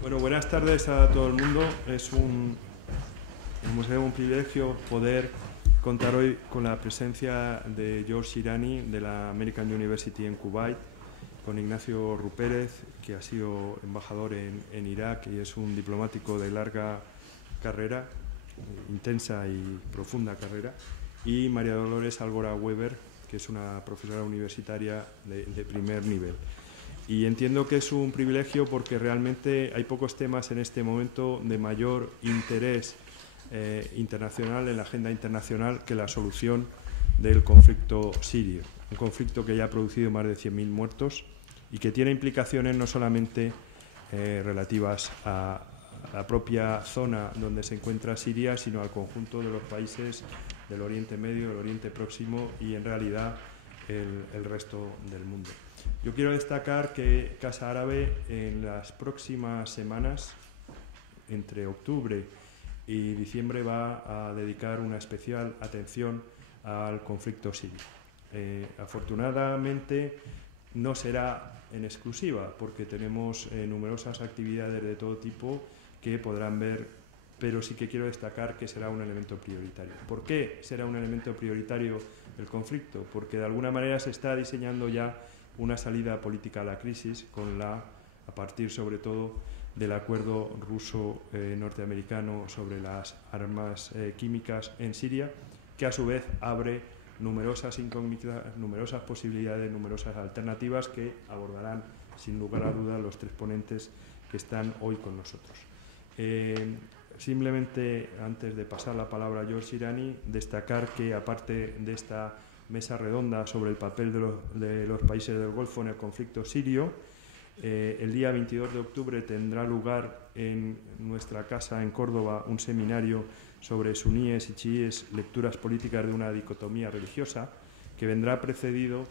Bueno, buenas tardes a todo el mundo. Es un privilegio poder contar hoy con la presencia de George Irani de la American University en Kuwait, con Ignacio Rupérez, que ha sido embajador en Irak y es un diplomático de larga carrera, intensa y profunda carrera, y María Dolores Algora Weber, que es una profesora universitaria de primer nivel. Y entiendo que es un privilegio porque realmente hay pocos temas en este momento de mayor interés internacional, en la agenda internacional, que la solución del conflicto sirio. Un conflicto que ya ha producido más de 100.000 muertos y que tiene implicaciones no solamente relativas a la propia zona donde se encuentra Siria, sino al conjunto de los países del Oriente Medio, del Oriente Próximo y, en realidad, el resto del mundo. Yo quiero destacar que Casa Árabe en las próximas semanas, entre octubre y diciembre, va a dedicar una especial atención al conflicto sirio. Afortunadamente no será en exclusiva, porque tenemos numerosas actividades de todo tipo que podrán ver, pero sí que quiero destacar que será un elemento prioritario. ¿Por qué será un elemento prioritario el conflicto? Porque de alguna manera se está diseñando ya una salida política a la crisis a partir sobre todo del acuerdo ruso-norteamericano sobre las armas químicas en Siria, que a su vez abre numerosas incógnitas, numerosas posibilidades, numerosas alternativas que abordarán sin lugar a dudas los tres ponentes que están hoy con nosotros. Simplemente, antes de pasar la palabra a George Irani, destacar que, aparte de esta mesa redonda sobre el papel de los países del Golfo en el conflicto sirio, el día 22 de octubre tendrá lugar en nuestra casa en Córdoba un seminario sobre suníes y chiíes, lecturas políticas de una dicotomía religiosa, que vendrá precedido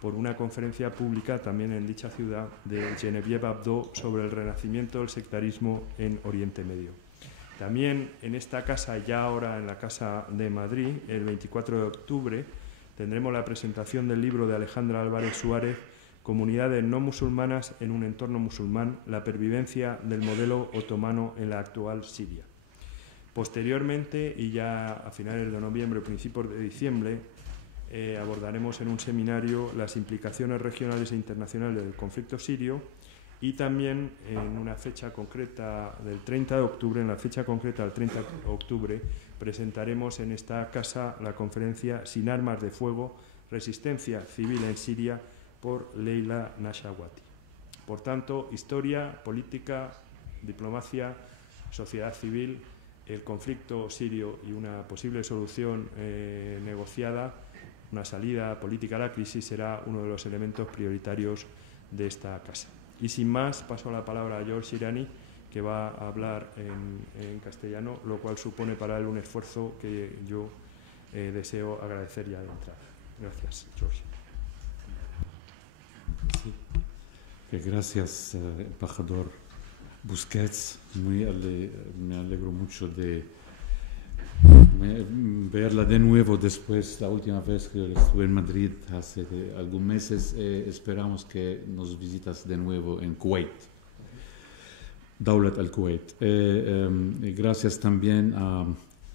por una conferencia pública también en dicha ciudad de Geneviève Abdo sobre el renacimiento del sectarismo en Oriente Medio. También en esta casa, ya ahora en la Casa de Madrid, el 24 de octubre, tendremos la presentación del libro de Alejandra Álvarez Suárez, Comunidades no musulmanas en un entorno musulmán, la pervivencia del modelo otomano en la actual Siria. Posteriormente, y ya a finales de noviembre o principios de diciembre, abordaremos en un seminario las implicaciones regionales e internacionales del conflicto sirio, y también en una fecha concreta del 30 de octubre, en la fecha concreta del 30 de octubre, presentaremos en esta casa la conferencia Sin armas de fuego, resistencia civil en Siria, por Leila Nashawati. Por tanto, historia, política, diplomacia, sociedad civil, el conflicto sirio y una posible solución negociada, una salida política a la crisis, será uno de los elementos prioritarios de esta casa. Y sin más, paso la palabra a George Irani, que va a hablar en castellano, lo cual supone para él un esfuerzo que yo deseo agradecer ya de entrada. Gracias, George. Sí. Gracias, embajador Busquets. Me alegro mucho de verla de nuevo después. La última vez que estuve en Madrid hace algunos meses. Esperamos que nos visitas de nuevo en Kuwait, Daulat al-Kuwait. Gracias también a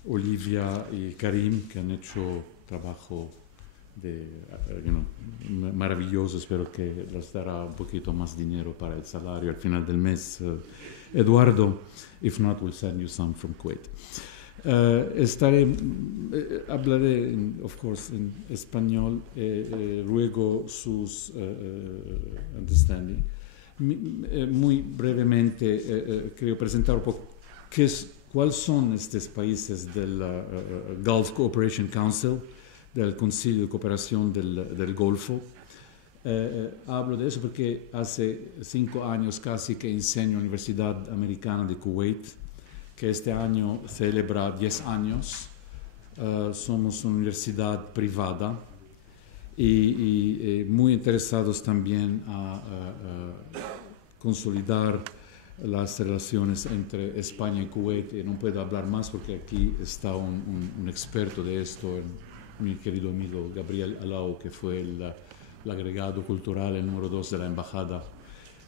Olivia y Karim, que han hecho trabajo maravilloso. Espero que les dará un poquito más dinero para el salario al final del mes. Eduardo, if not, we'll send you some from Kuwait. Hablaré, of course, en español. Ruego sus understanding. Muy brevemente, quiero presentar un poco cuáles son estos países del Gulf Cooperation Council, del Concilio de Cooperación del Golfo. Hablo de eso porque hace 5 años casi que enseño en la Universidad Americana de Kuwait, que este año celebra 10 años. Somos una universidad privada y muy interesados también a consolidar las relaciones entre España y Kuwait. No puedo hablar más porque aquí está un experto de esto, mi querido amigo Gabriel Alau, que fue el agregado cultural, el número 2 de la embajada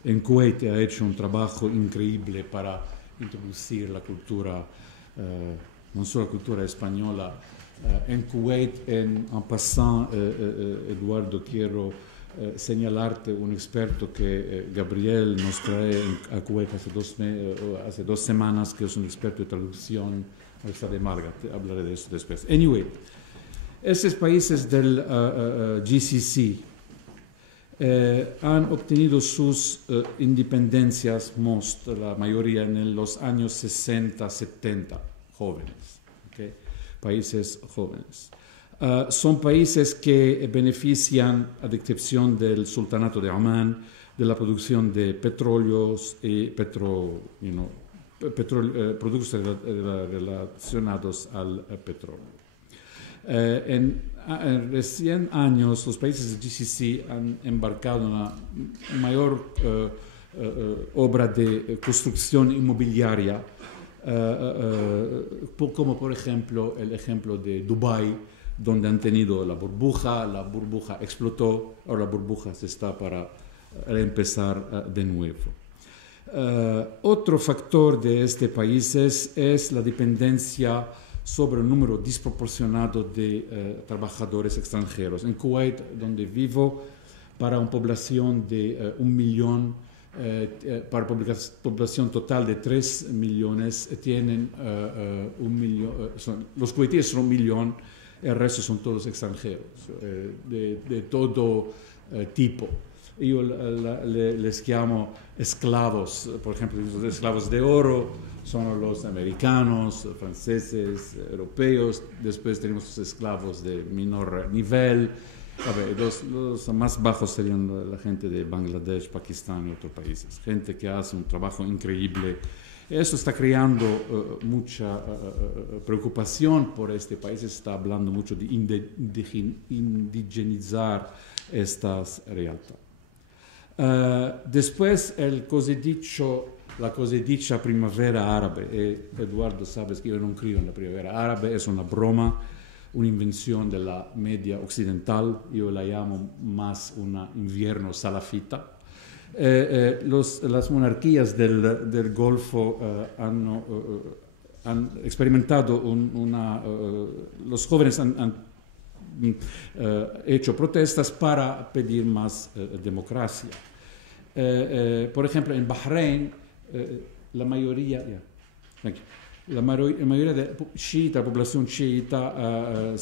en Kuwait ha hecho un trabajo increíble para introducir la cultura, no solo la cultura española. En Kuwait, en passant, Eduardo, quiero señalarte un experto que Gabriel nos trae a Kuwait hace 2 semanas, que es un experto de traducción, está de Málaga, hablaré de eso después. Anyway, estos países del GCC han obtenido sus independencias, la mayoría en los años 60, 70, jóvenes, ¿okay? Países jóvenes. Son países que benefician, a excepción del Sultanato de Omán, de la producción de petróleos y productos relacionados al petróleo. En recién años, los países del GCC han embarcado en una mayor obra de construcción inmobiliaria, como por ejemplo el ejemplo de Dubái, donde han tenido la burbuja explotó, ahora la burbuja se está para empezar de nuevo. Otro factor de este países es la dependencia sobre un número desproporcionado de trabajadores extranjeros. En Kuwait, donde vivo, para una población de 1 millón, para población total de 3 millones, tienen 1 millón, los kuwaitíes son 1 millón, el resto son todos extranjeros, de todo tipo. Yo les llamo esclavos, por ejemplo, los esclavos de oro son los americanos, franceses, europeos. Después tenemos los esclavos de menor nivel. Los más bajos serían la gente de Bangladesh, Pakistán y otros países. Gente que hace un trabajo increíble. Eso está creando mucha preocupación por este país. Se está hablando mucho de indigenizar estas realidades. Después la cosiddetta primavera árabe. Eduardo, sabes que yo no creo en la primavera árabe, es una broma, una invención de la media occidental. Yo la llamo más un invierno salafita. Las monarquías del Golfo han experimentado los jóvenes han hecho protestas para pedir más democracia. Por ejemplo, en Bahrein, la mayoría de la población chiita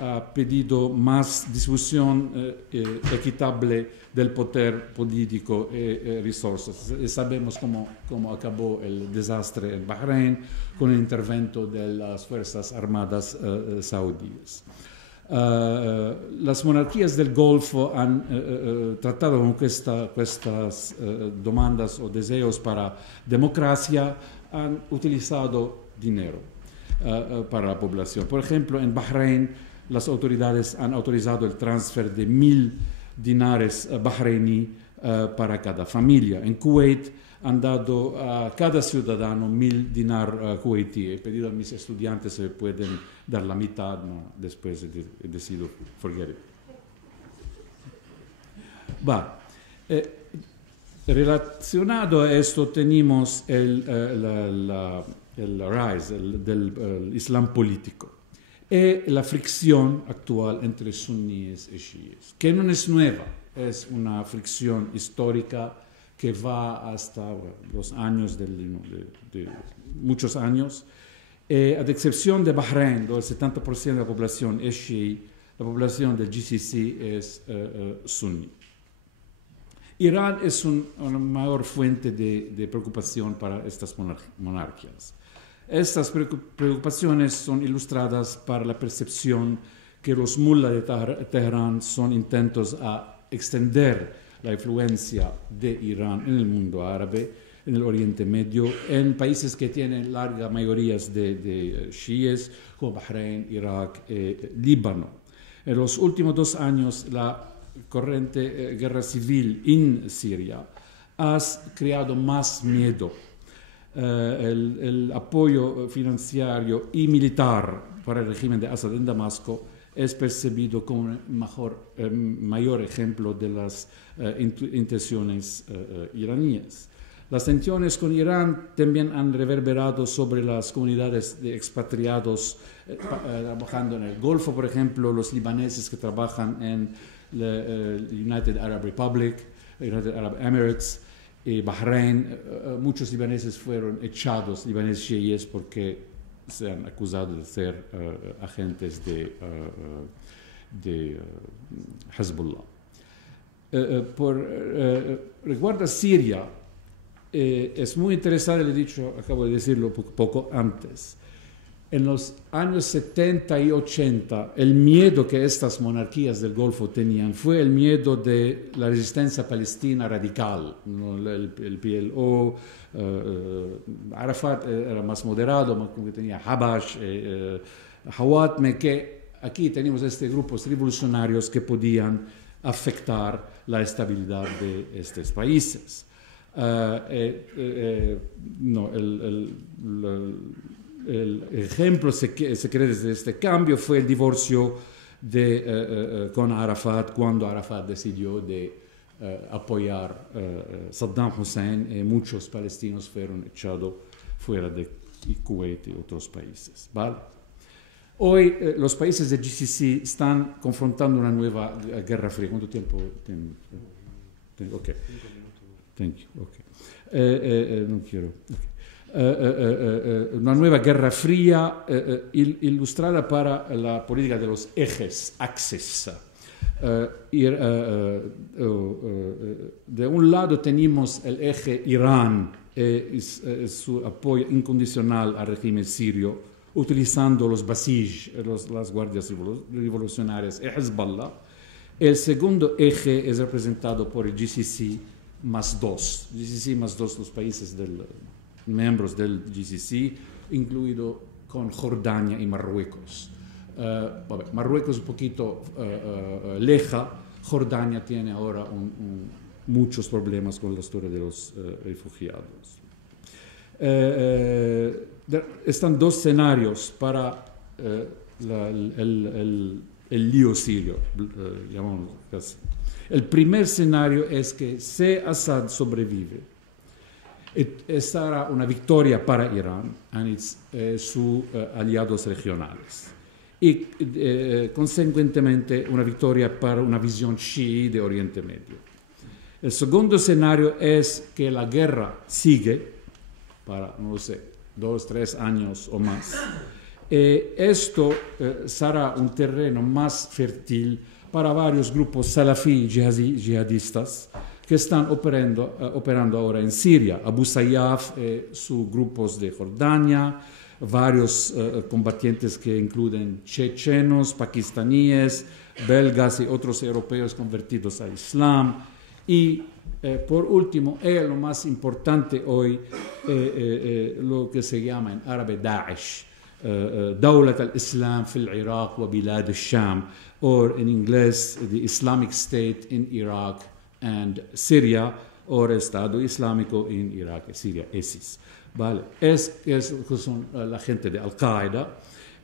ha pedido más distribución equitable del poder político y resources. Sabemos cómo acabó el desastre en Bahrein con el intervento de las Fuerzas Armadas saudíes. Las monarquías del Golfo han tratado con estas demandas o deseos para democracia, han utilizado dinero para la población. Por ejemplo, en Bahrein las autoridades han autorizado el transfer de 1.000 dinares bahreiní para cada familia. En Kuwait han dado a cada ciudadano 1.000 dinar kuwaití. He pedido a mis estudiantes si pueden dar la mitad, no, después he decidido forget it. Relacionado a esto tenemos el rise del Islam político y la fricción actual entre suníes y chiíes, que no es nueva, es una fricción histórica que va hasta los años de muchos años. A excepción de Bahrein, donde el 70% de la población es chií, la población del GCC es suní. Irán es una mayor fuente de preocupación para estas monarquías. Estas preocupaciones son ilustradas por la percepción que los mullahs de Teherán son intentos a extender la influencia de Irán en el mundo árabe, en el Oriente Medio, en países que tienen largas mayorías de chiíes, como Bahrein, Irak, Líbano. En los últimos 2 años, la corriente guerra civil en Siria ha creado más miedo. El apoyo financiero y militar para el régimen de Assad en Damasco es percibido como un mayor ejemplo de las intenciones iraníes. Las tensiones con Irán también han reverberado sobre las comunidades de expatriados trabajando en el Golfo, por ejemplo, los libaneses que trabajan en la United Arab Republic, United Arab Emirates y Bahrein. Muchos libaneses fueron echados, libaneses chiíes, porque se han acusado de ser agentes de Hezbollah. Recuerda Siria. Es muy interesante, le he dicho, acabo de decirlo poco antes. En los años 70 y 80, el miedo que estas monarquías del Golfo tenían fue el miedo de la resistencia palestina radical, ¿no? El PLO, Arafat era más moderado, como tenía Habash, Hawatme, que aquí tenemos estos grupos revolucionarios que podían afectar la estabilidad de estos países. No, el ejemplo, se cree, de este cambio fue el divorcio con Arafat, cuando Arafat decidió de apoyar Saddam Hussein. Muchos palestinos fueron echados fuera de Kuwait y otros países, ¿vale? Hoy los países de GCC están confrontando una nueva guerra fría. ¿Cuánto tiempo tengo? Ok. Thank you. Okay. No quiero. Okay. Una nueva guerra fría ilustrada para la política de los ejes, axes. De un lado tenemos el eje Irán, su apoyo incondicional al régimen sirio, utilizando los Basij, las guardias revolucionarias, y Hezbollah. El segundo eje es representado por el GCC más dos. GCC más dos, los países miembros del GCC, incluido con Jordania y Marruecos. Marruecos un poquito leja. Jordania tiene ahora muchos problemas con la historia de los refugiados. Están dos escenarios para el lío sirio, llamamos así. El primer escenario es que si Assad sobrevive, será una victoria para Irán y sus aliados regionales. Y consecuentemente una victoria para una visión chií de Oriente Medio. El segundo escenario es que la guerra sigue para, no lo sé, 2, 3 años o más. Esto será un terreno más fértil para varios grupos salafí yihadistas que están operando ahora en Siria. Abu Sayyaf, sus grupos de Jordania, varios combatientes que incluyen chechenos, pakistaníes, belgas y otros europeos convertidos al Islam. Y por último, lo más importante hoy, lo que se llama en árabe Daesh, دولة الإسلام في العراق وبلاد الشام, or in inglés, the Islamic State in Iraq and Syria, or Estado Islámico en Irak y Siria, ISIS. ¿Vale? Son la gente de Al-Qaeda,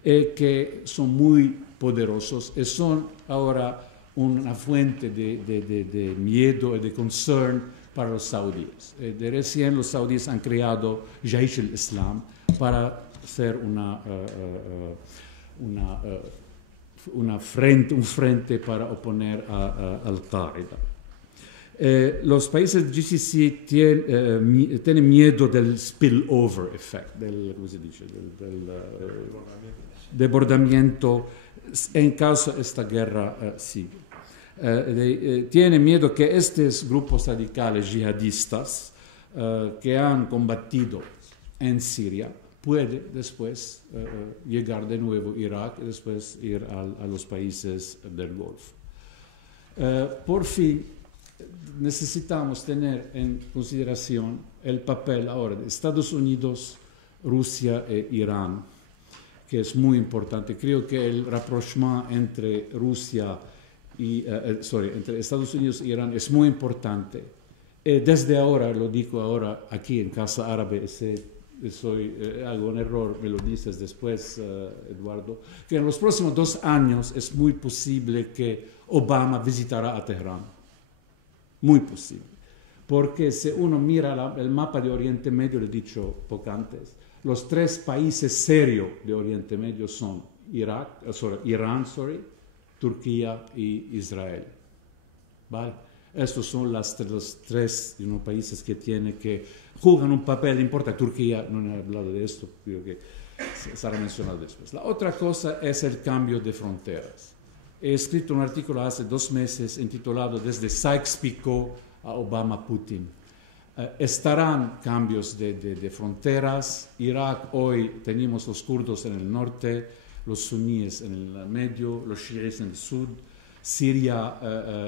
que son muy poderosos y son ahora una fuente de miedo y de concern para los saudíes. De recién los saudíes han creado Jaish al-Islam para ser un frente para oponer a Al-Qaeda. Los países GCC tienen miedo del spillover effect, ¿cómo se dice? Del desbordamiento en caso esta guerra sigue. Tienen miedo que estos grupos radicales yihadistas que han combatido en Siria puede después llegar de nuevo a Irak y después ir a los países del Golfo. Por fin, necesitamos tener en consideración el papel ahora de Estados Unidos, Rusia e Irán, que es muy importante. Creo que el rapprochement entre entre Estados Unidos e Irán es muy importante. Desde ahora, lo digo ahora aquí en Casa Árabe, hago un error, me lo dices después, Eduardo, que en los próximos 2 años es muy posible que Obama visitará a Teherán. Muy posible. Porque si uno mira el mapa de Oriente Medio, le he dicho poco antes, los 3 países serios de Oriente Medio son Irán, Turquía y Israel. ¿Vale? Estos son los 3 países que juegan un papel importante. Turquía, no he hablado de esto, creo que será mencionado después. La otra cosa es el cambio de fronteras. He escrito un artículo hace 2 meses intitulado Desde Sykes-Picot a Obama-Putin. Estarán cambios de fronteras. Irak, hoy tenemos los kurdos en el norte, los suníes en el medio, los chiíes en el sur. Siria,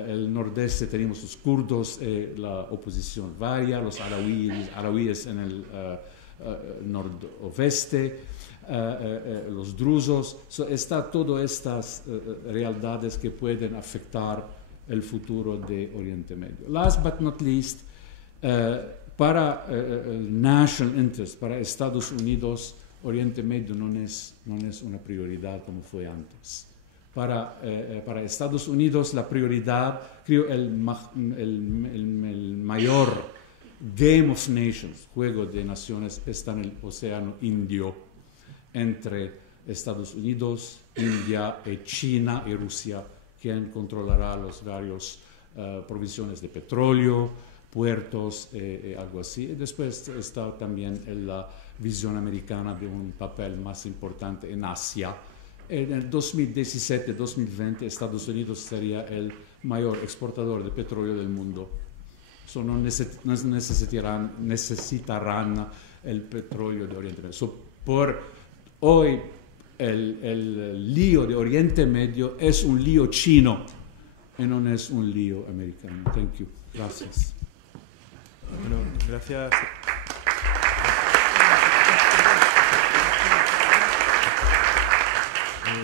el nordeste, tenemos los kurdos, la oposición varia, los alawíes en el noroeste, los drusos. Está todas estas realidades que pueden afectar el futuro de Oriente Medio. Last but not least, para el national interest, para Estados Unidos, Oriente Medio no es una prioridad como fue antes. Para Estados Unidos la prioridad, creo, el mayor Game of Nations, juego de naciones, está en el Océano Indio, entre Estados Unidos, India, China y Rusia, quien controlará los varios provisiones de petróleo, puertos, algo así. Y después está también la visión americana de un papel más importante en Asia. En el 2017-2020 Estados Unidos sería el mayor exportador de petróleo del mundo. No necesitarán el petróleo de Oriente Medio. Por hoy el lío de Oriente Medio es un lío chino y no es un lío americano. Thank you. Gracias. Bueno, gracias.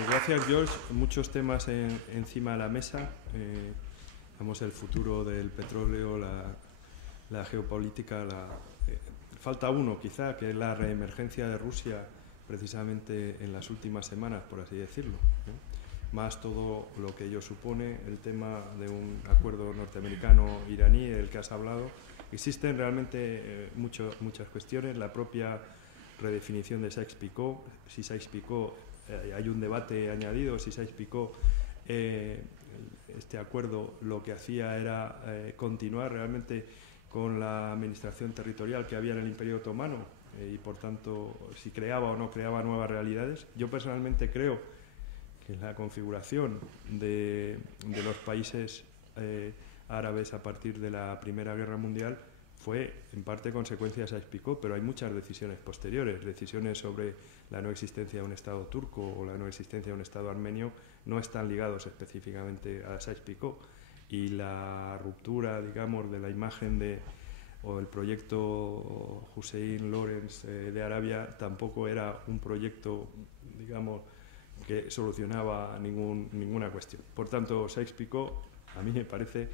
Gracias, George. Muchos temas encima de la mesa. El futuro del petróleo, la geopolítica. Falta uno, quizá, que es la reemergencia de Rusia, precisamente en las últimas semanas, por así decirlo. Más todo lo que ello supone, el tema de un acuerdo norteamericano-iraní, del que has hablado. Existen realmente muchas cuestiones. La propia redefinición de Sykes-Picot, si Sykes-Picot, hay un debate añadido, si Sykes-Picot, este acuerdo lo que hacía era continuar realmente con la administración territorial que había en el Imperio Otomano y por tanto si creaba o no creaba nuevas realidades. Yo personalmente creo que la configuración de los países árabes a partir de la Primera Guerra Mundial fue en parte consecuencia de Sykes-Picot, pero hay muchas decisiones posteriores, decisiones sobre la no existencia de un Estado turco o la no existencia de un Estado armenio no están ligados específicamente a Sykes-Picot, y la ruptura, digamos, de la imagen o el proyecto Hussein Lawrence de Arabia tampoco era un proyecto, digamos, que solucionaba ninguna cuestión. Por tanto, Sykes-Picot a mí me parece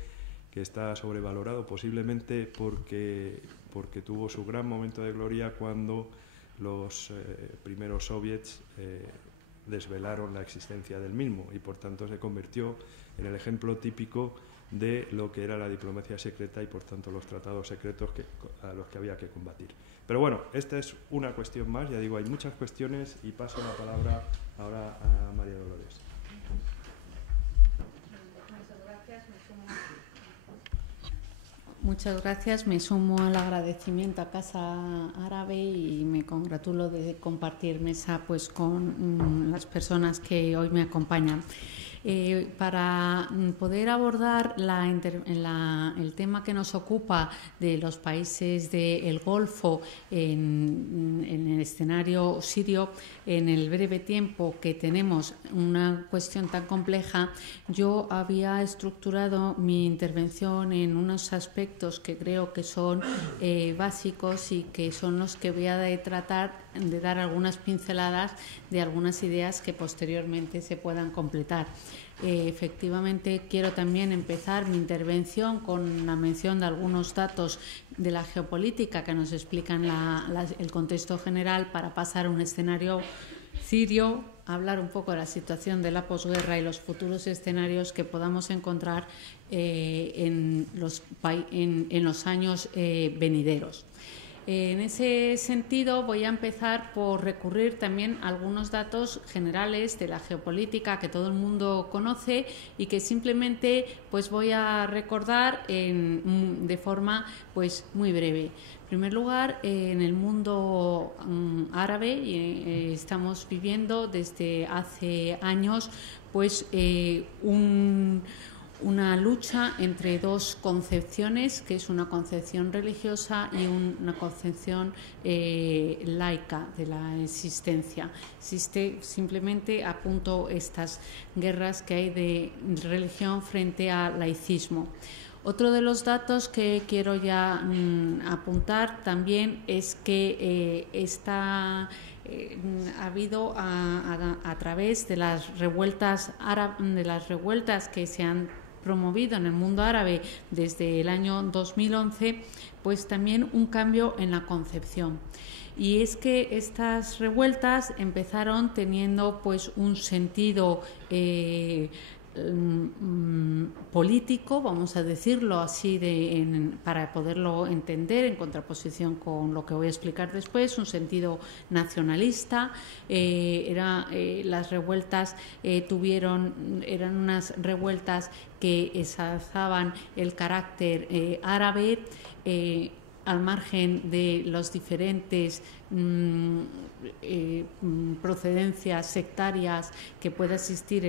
que está sobrevalorado, posiblemente porque tuvo su gran momento de gloria cuando los primeros soviets desvelaron la existencia del mismo y por tanto se convirtió en el ejemplo típico de lo que era la diplomacia secreta y por tanto los tratados secretos a los que había que combatir. Pero bueno, esta es una cuestión más, ya digo, hay muchas cuestiones y paso la palabra ahora a María Dolores. Muchas gracias. Me sumo al agradecimiento a Casa Árabe y me congratulo de compartir mesa pues con las personas que hoy me acompañan. Para poder abordar el tema que nos ocupa de los países del Golfo en el escenario sirio, en el breve tiempo que tenemos una cuestión tan compleja, yo había estructurado mi intervención en unos aspectos que creo que son básicos y que son los que voy a tratar de dar algunas pinceladas de algunas ideas que posteriormente se puedan completar. Efectivamente, quiero también empezar mi intervención con la mención de algunos datos de la geopolítica que nos explican el contexto general para pasar a un escenario sirio, hablar un poco de la situación de la posguerra y los futuros escenarios que podamos encontrar en los años venideros. En ese sentido, voy a empezar por recurrir también a algunos datos generales de la geopolítica que todo el mundo conoce y que simplemente pues voy a recordar de forma pues muy breve. En primer lugar, en el mundo árabe estamos viviendo desde hace años pues una lucha entre dos concepciones, que es una concepción religiosa y una concepción laica de la existencia. Existe, simplemente apunto estas guerras que hay de religión frente al laicismo. Otro de los datos que quiero ya apuntar también es que ha habido a través de las revueltas que se han promovido en el mundo árabe desde el año 2011, pues también un cambio en la concepción. Y es que estas revueltas empezaron teniendo pues un sentido político, vamos a decirlo así, para poderlo entender en contraposición con lo que voy a explicar después, un sentido nacionalista. Las revueltas eran unas revueltas que exalzaban el carácter árabe, al margen de las diferentes procedencias sectarias que puedan existir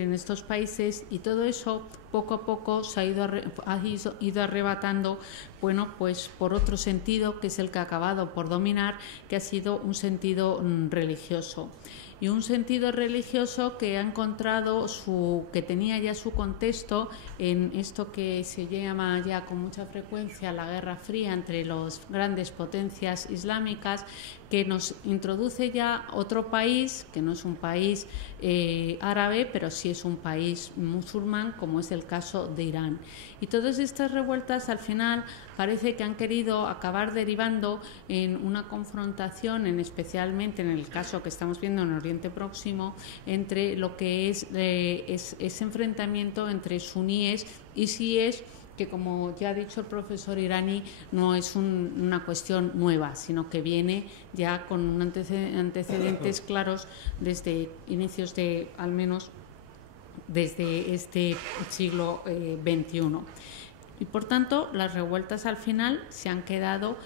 en estos países, y todo eso poco a poco se ha ido arrebatando, bueno, pues por otro sentido, que es el que ha acabado por dominar, que ha sido un sentido religioso. Y un sentido religioso que ha encontrado que tenía ya su contexto en esto que se llama ya con mucha frecuencia la Guerra Fría entre las grandes potencias islámicas, que nos introduce ya otro país, que no es un país árabe, pero sí es un país musulmán, como es el caso de Irán. Y todas estas revueltas al final parece que han querido acabar derivando en una confrontación, especialmente en el caso que estamos viendo en Oriente Próximo, entre lo que es ese enfrentamiento entre suníes y chiíes, que, como ya ha dicho el profesor Irani, no es una cuestión nueva, sino que viene ya con antecedentes claros desde inicios al menos desde este siglo XXI. Y por tanto, las revueltas al final se han quedado,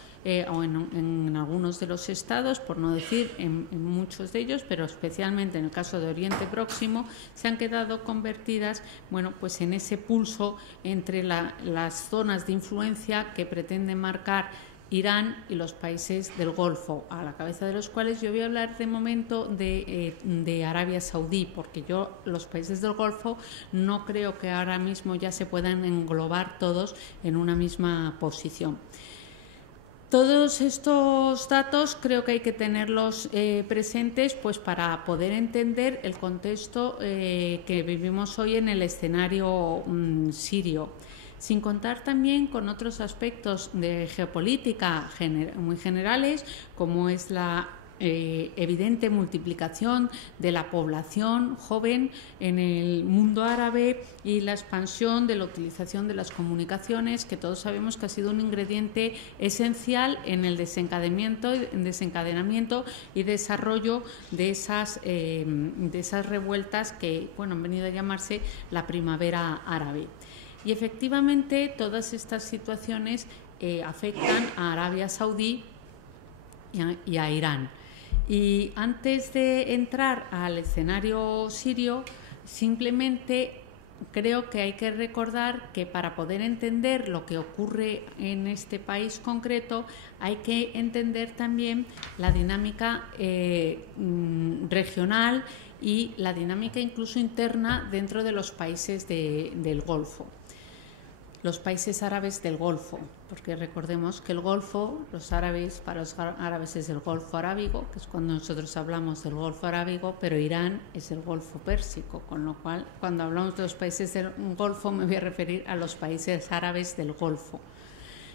o en algunos de los estados, por no decir en muchos de ellos, pero especialmente en el caso de Oriente Próximo, se han quedado convertidas, bueno, pues en ese pulso entre las zonas de influencia que pretenden marcar Irán y los países del Golfo, a la cabeza de los cuales yo voy a hablar de momento de Arabia Saudí, porque los países del Golfo no creo que ahora mismo ya se puedan englobar todos en una misma posición. Todos estos datos creo que hay que tenerlos presentes, pues para poder entender el contexto que vivimos hoy en el escenario sirio, sin contar también con otros aspectos de geopolítica muy generales, como es la evidente multiplicación de la población joven en el mundo árabe y la expansión de la utilización de las comunicaciones, que todos sabemos que ha sido un ingrediente esencial en el desencadenamiento y desarrollo de esas revueltas que, bueno, han venido a llamarse la primavera árabe. Y efectivamente todas estas situaciones afectan a Arabia Saudí y a Irán. Y antes de entrar al escenario sirio, simplemente creo que hay que recordar que para poder entender lo que ocurre en este país concreto, hay que entender también la dinámica regional y la dinámica incluso interna dentro de los países del Golfo. los países árabes del Golfo, porque recordemos que el Golfo, los árabes, para los árabes es el Golfo Arábigo, que es cuando nosotros hablamos del Golfo Arábigo, pero Irán es el Golfo Pérsico, con lo cual cuando hablamos de los países del Golfo me voy a referir a los países árabes del Golfo.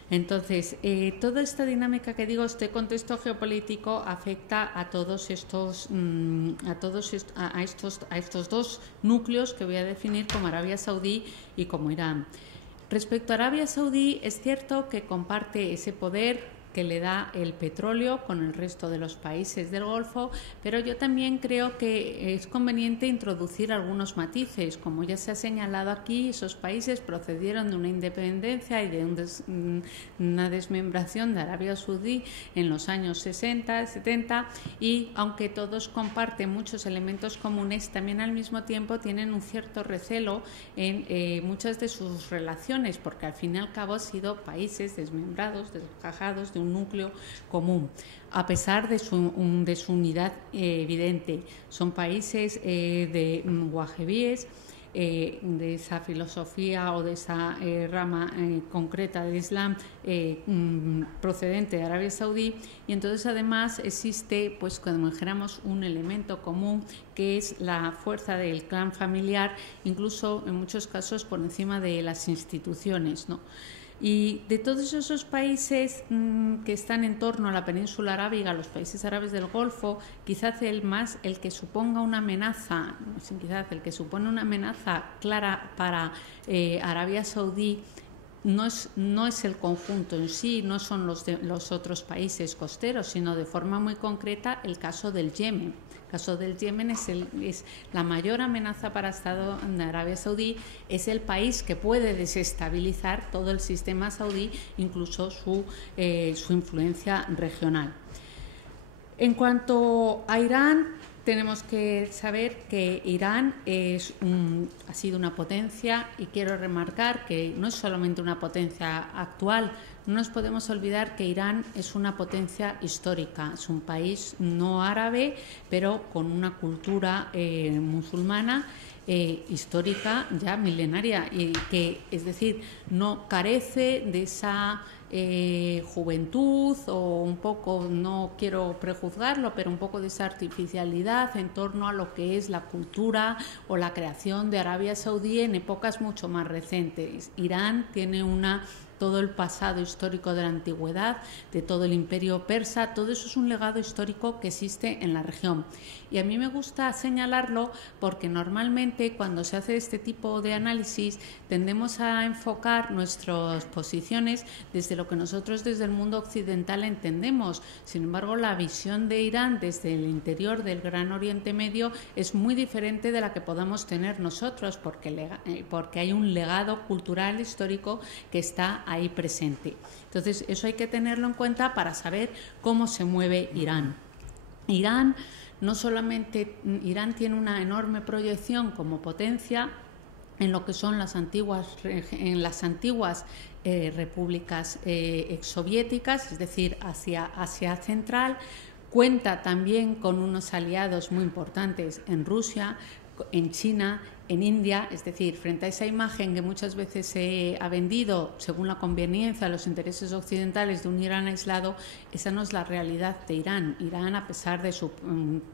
Entonces, toda esta dinámica que digo, este contexto geopolítico afecta a todos estos, a estos dos núcleos que voy a definir como Arabia Saudí y como Irán. Respecto a Arabia Saudí, es cierto que comparte ese poder que le da el petróleo con el resto de los países del Golfo, pero yo también creo que es conveniente introducir algunos matices. Como ya se ha señalado aquí, esos países procedieron de una independencia y de una desmembración de Arabia Saudí en los años 60, 70, y aunque todos comparten muchos elementos comunes, también al mismo tiempo tienen un cierto recelo en muchas de sus relaciones, porque al fin y al cabo han sido países desmembrados, desgajados de un núcleo común, a pesar de su unidad evidente. Son países de wahhabíes, de esa filosofía o de esa rama concreta del Islam procedente de Arabia Saudí, y entonces además existe, pues como dijéramos, un elemento común que es la fuerza del clan familiar, incluso en muchos casos por encima de las instituciones, ¿no? Y de todos esos países que están en torno a la península arábiga, los países árabes del Golfo, quizás el que suponga una amenaza, el que supone una amenaza clara para Arabia Saudí, no es el conjunto en sí, no son los otros países costeros, sino de forma muy concreta el caso del Yemen. El caso del Yemen es la mayor amenaza para el Estado de Arabia Saudí, es el país que puede desestabilizar todo el sistema saudí, incluso su influencia regional. En cuanto a Irán, tenemos que saber que Irán ha sido una potencia, y quiero remarcar que no es solamente una potencia actual. No nos podemos olvidar que Irán es una potencia histórica, es un país no árabe, pero con una cultura musulmana histórica ya milenaria, y que, es decir, no carece de esa juventud, o un poco, no quiero prejuzgarlo, pero un poco de esa artificialidad en torno a lo que es la cultura o la creación de Arabia Saudí en épocas mucho más recientes. Irán tiene todo el pasado histórico de la antigüedad, de todo el imperio persa, todo eso es un legado histórico que existe en la región. Y a mí me gusta señalarlo porque normalmente cuando se hace este tipo de análisis tendemos a enfocar nuestras posiciones desde lo que nosotros desde el mundo occidental entendemos. Sin embargo, la visión de Irán desde el interior del Gran Oriente Medio es muy diferente de la que podamos tener nosotros, porque hay un legado cultural histórico que está ahí presente. Entonces, eso hay que tenerlo en cuenta para saber cómo se mueve Irán. Irán tiene una enorme proyección como potencia en lo que son las antiguas repúblicas exsoviéticas, es decir, hacia Asia Central. Cuenta también con unos aliados muy importantes en Rusia, en China, en India, es decir, frente a esa imagen que muchas veces se ha vendido según la conveniencia, los intereses occidentales de un Irán aislado, esa no es la realidad de Irán. Irán, a pesar de su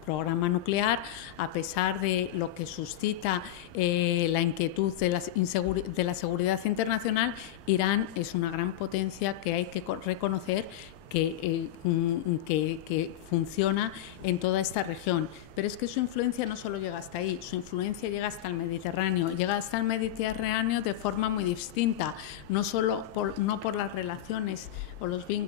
programa nuclear, a pesar de lo que suscita la inquietud de la seguridad internacional, Irán es una gran potencia que hay que reconocer que funciona en toda esta región. Pero es que su influencia no solo llega hasta ahí, su influencia llega hasta el Mediterráneo, de forma muy distinta, no por las relaciones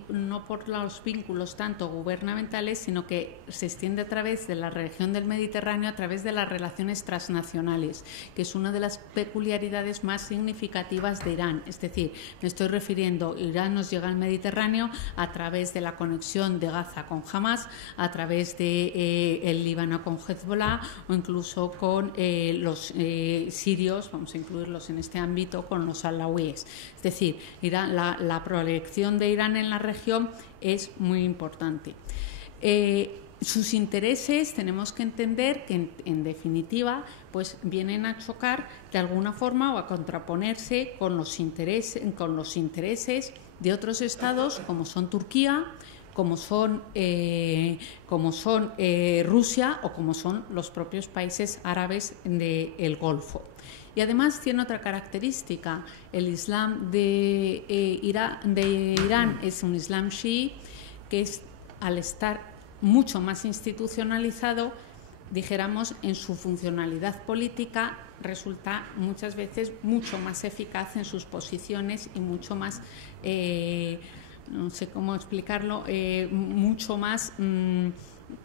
no por los vínculos tanto gubernamentales, sino que se extiende a través de la región del Mediterráneo, a través de las relaciones transnacionales, que es una de las peculiaridades más significativas de Irán. Es decir, me estoy refiriendo, Irán nos llega al Mediterráneo a través de la conexión de Gaza con Hamas, a través de el Líbano con Hezbollah, o incluso con los sirios, vamos a incluirlos en este ámbito, con los alauíes. Es decir, Irán, la proyección de Irán en la región es muy importante. sus intereses tenemos que entender que en definitiva pues vienen a chocar de alguna forma o a contraponerse con los intereses de otros estados como son Turquía, como son Rusia o como son los propios países árabes del Golfo. Y además tiene otra característica: el Islam de Irán es un Islam chií que es, al estar mucho más institucionalizado, dijéramos, en su funcionalidad política, resulta muchas veces mucho más eficaz en sus posiciones y mucho más, no sé cómo explicarlo, mucho más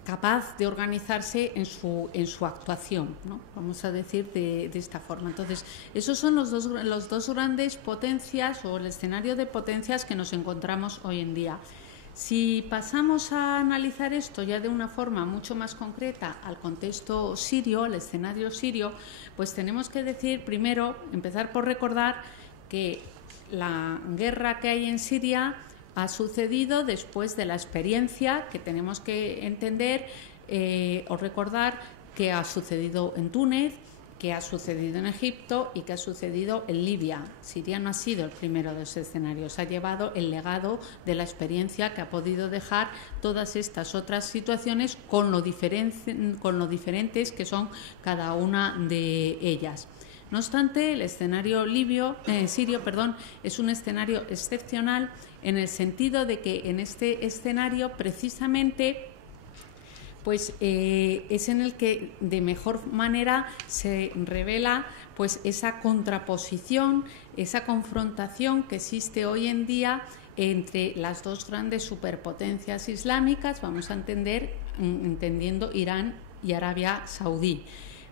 capaz de organizarse en su actuación, ¿no? Vamos a decir de esta forma. Entonces, esos son los dos grandes potencias o el escenario de potencias que nos encontramos hoy en día. Si pasamos a analizar esto ya de una forma mucho más concreta al contexto sirio, al escenario sirio, pues tenemos que decir primero, empezar por recordar que la guerra que hay en Siria ha sucedido después de la experiencia que tenemos que entender o recordar que ha sucedido en Túnez, que ha sucedido en Egipto y que ha sucedido en Libia. Siria no ha sido el primero de los escenarios, ha llevado el legado de la experiencia que ha podido dejar todas estas otras situaciones con lo diferentes que son cada una de ellas. No obstante, el escenario sirio es un escenario excepcional en el sentido de que en este escenario precisamente pues es en el que de mejor manera se revela pues esa contraposición, esa confrontación que existe hoy en día entre las dos grandes superpotencias islámicas, vamos a entendiendo Irán y Arabia Saudí,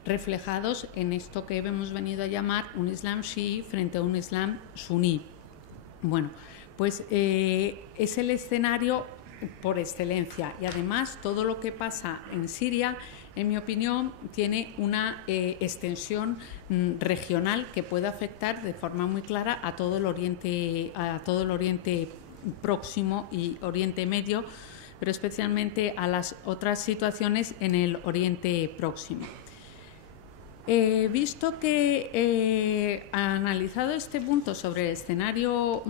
reflejados en esto que hemos venido a llamar un Islam chií frente a un Islam suní. Bueno, pues es el escenario por excelencia, y además todo lo que pasa en Siria, en mi opinión, tiene una extensión regional que puede afectar de forma muy clara a todo el Oriente Próximo y Oriente Medio, pero especialmente a las otras situaciones en el Oriente Próximo. Visto que analizado este punto sobre el escenario,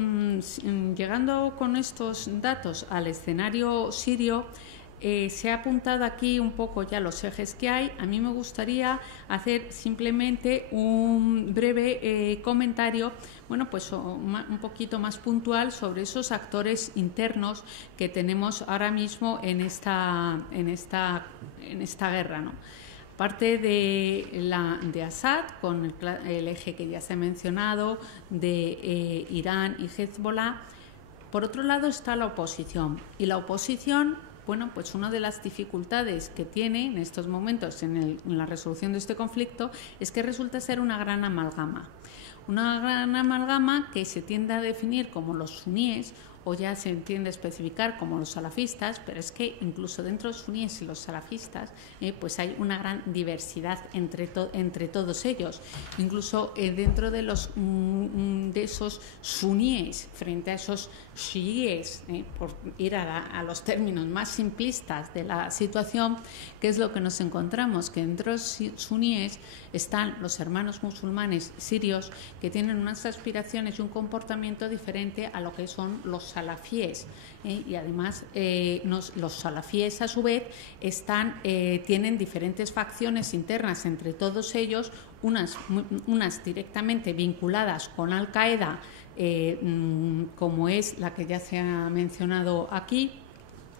llegando con estos datos al escenario sirio, se ha apuntado aquí un poco ya los ejes que hay. A mí me gustaría hacer simplemente un breve comentario, bueno, pues un poquito más puntual sobre esos actores internos que tenemos ahora mismo en esta guerra, ¿no? Parte de Assad, con el eje que ya se ha mencionado, de Irán y Hezbollah. Por otro lado está la oposición. Y la oposición, bueno, pues una de las dificultades que tiene en estos momentos en la resolución de este conflicto es que resulta ser una gran amalgama. Una gran amalgama que se tiende a definir como los suníes, o ya se entiende a especificar como los salafistas, pero es que incluso dentro de los suníes y los salafistas pues hay una gran diversidad entre todos ellos. Incluso dentro de esos suníes frente a esos chiíes, por ir a los términos más simplistas de la situación, ¿qué es lo que nos encontramos? Que dentro de los suníes están los hermanos musulmanes sirios que tienen unas aspiraciones y un comportamiento diferente a lo que son los salafíes, y además los salafíes a su vez tienen diferentes facciones internas entre todos ellos, unas directamente vinculadas con Al-Qaeda, como es la que ya se ha mencionado aquí,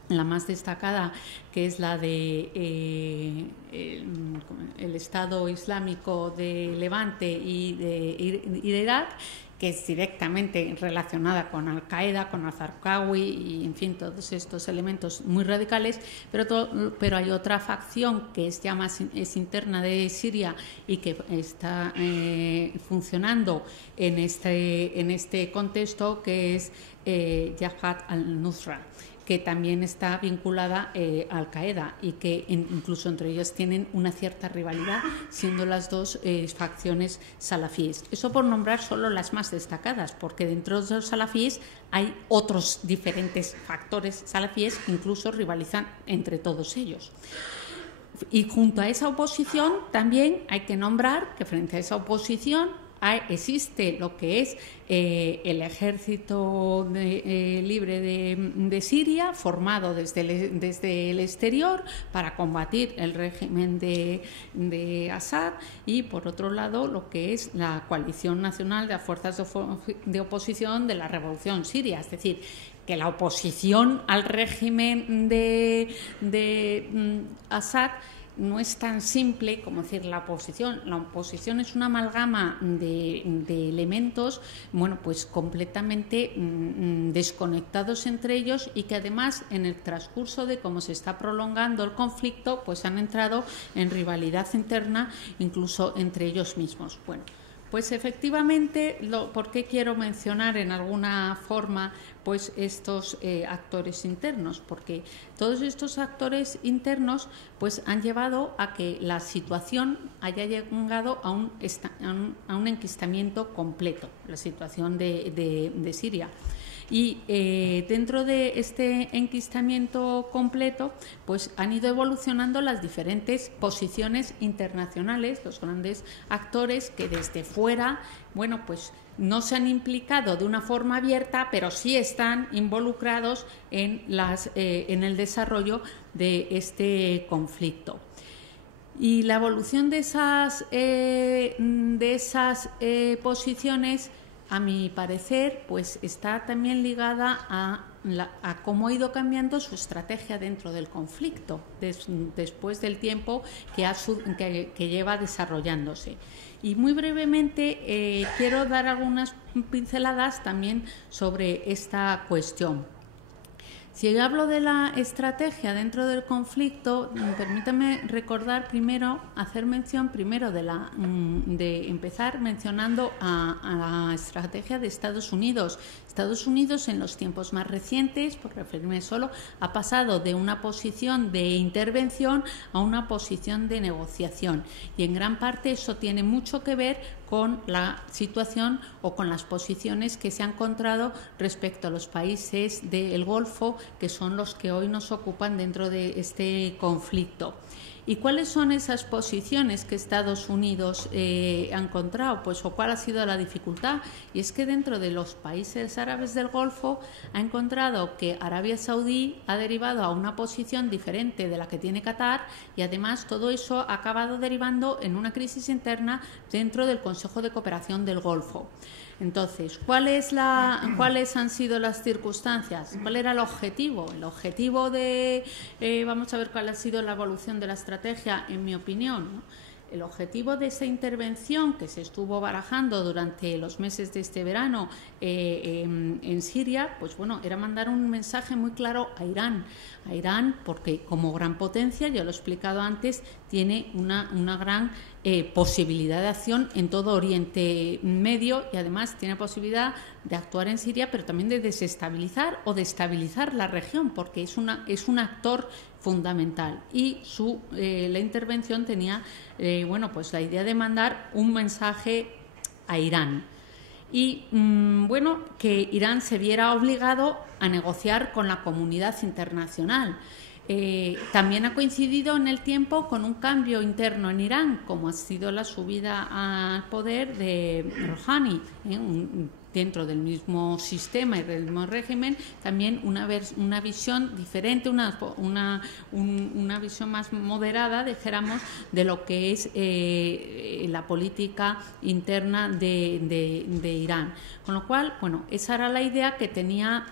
la más destacada, que es la de el Estado Islámico de Levante y de Irak, que es directamente relacionada con Al-Qaeda, con Al-Zarqawi y, en fin, todos estos elementos muy radicales, pero hay otra facción que es interna de Siria y que está funcionando en este contexto, que es Jabhat al-Nusra, que también está vinculada a Al-Qaeda y que incluso entre ellas tienen una cierta rivalidad, siendo las dos facciones salafíes. Eso por nombrar solo las más destacadas, porque dentro de los salafíes hay otros diferentes factores salafíes que incluso rivalizan entre todos ellos. Y junto a esa oposición también hay que nombrar que frente a esa oposición existe lo que es el ejército libre de Siria, formado desde el exterior para combatir el régimen de Assad, y por otro lado lo que es la coalición nacional de las fuerzas de oposición de la revolución siria, es decir, que la oposición al régimen de Assad no es tan simple como decir la oposición. La oposición es una amalgama de elementos, bueno, pues completamente desconectados entre ellos, y que además en el transcurso de cómo se está prolongando el conflicto, pues han entrado en rivalidad interna, incluso entre ellos mismos. Bueno, pues efectivamente, ¿por qué quiero mencionar en alguna forma pues estos actores internos? Porque todos estos actores internos pues han llevado a que la situación haya llegado a un enquistamiento completo, la situación de Siria. Y dentro de este enquistamiento completo pues han ido evolucionando las diferentes posiciones internacionales, los grandes actores que desde fuera, bueno, pues no se han implicado de una forma abierta, pero sí están involucrados en el desarrollo de este conflicto. Y la evolución de esas posiciones, a mi parecer, pues está también ligada a cómo ha ido cambiando su estrategia dentro del conflicto después del tiempo que lleva desarrollándose. Y muy brevemente quiero dar algunas pinceladas también sobre esta cuestión. Si yo hablo de la estrategia dentro del conflicto, permítame recordar primero, hacer mención primero de empezar mencionando a la estrategia de Estados Unidos. Estados Unidos en los tiempos más recientes, por referirme solo, ha pasado de una posición de intervención a una posición de negociación, y en gran parte eso tiene mucho que ver con la situación o con las posiciones que se han encontrado respecto a los países del Golfo, que son los que hoy nos ocupan dentro de este conflicto. ¿Y cuáles son esas posiciones que Estados Unidos ha encontrado? Pues, ¿o cuál ha sido la dificultad? Y es que dentro de los países árabes del Golfo ha encontrado que Arabia Saudí ha derivado a una posición diferente de la que tiene Qatar, y además todo eso ha acabado derivando en una crisis interna dentro del Consejo de Cooperación del Golfo. Entonces, ¿cuáles han sido las circunstancias? ¿Cuál era el objetivo? El objetivo vamos a ver cuál ha sido la evolución de la estrategia, en mi opinión, ¿no? El objetivo de esa intervención que se estuvo barajando durante los meses de este verano en Siria, pues bueno, era mandar un mensaje muy claro a Irán, porque como gran potencia, ya lo he explicado antes, tiene una gran posibilidad de acción en todo Oriente Medio, y además tiene posibilidad de actuar en Siria, pero también de desestabilizar o de estabilizar la región, porque es un actor fundamental, y la intervención tenía pues la idea de mandar un mensaje a Irán, y que Irán se viera obligado a negociar con la comunidad internacional. También ha coincidido en el tiempo con un cambio interno en Irán, como ha sido la subida al poder de Rouhani, dentro del mismo sistema y del mismo régimen, también una visión diferente, una visión más moderada, dijéramos, de lo que es la política interna de Irán. Con lo cual, bueno, esa era la idea que tenía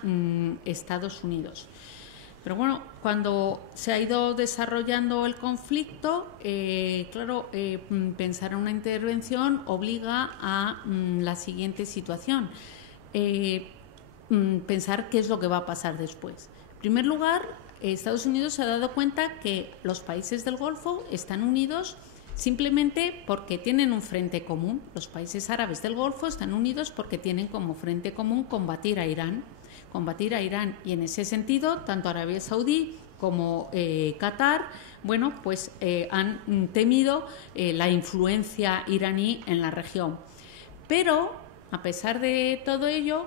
Estados Unidos. Pero bueno, cuando se ha ido desarrollando el conflicto, pensar en una intervención obliga a la siguiente situación. Pensar qué es lo que va a pasar después. En primer lugar, Estados Unidos se ha dado cuenta que los países del Golfo están unidos simplemente porque tienen un frente común. Los países árabes del Golfo están unidos porque tienen como frente común combatir a Irán combatir a Irán. Y en ese sentido, tanto Arabia Saudí como Qatar, bueno, pues han temido la influencia iraní en la región. Pero, a pesar de todo ello,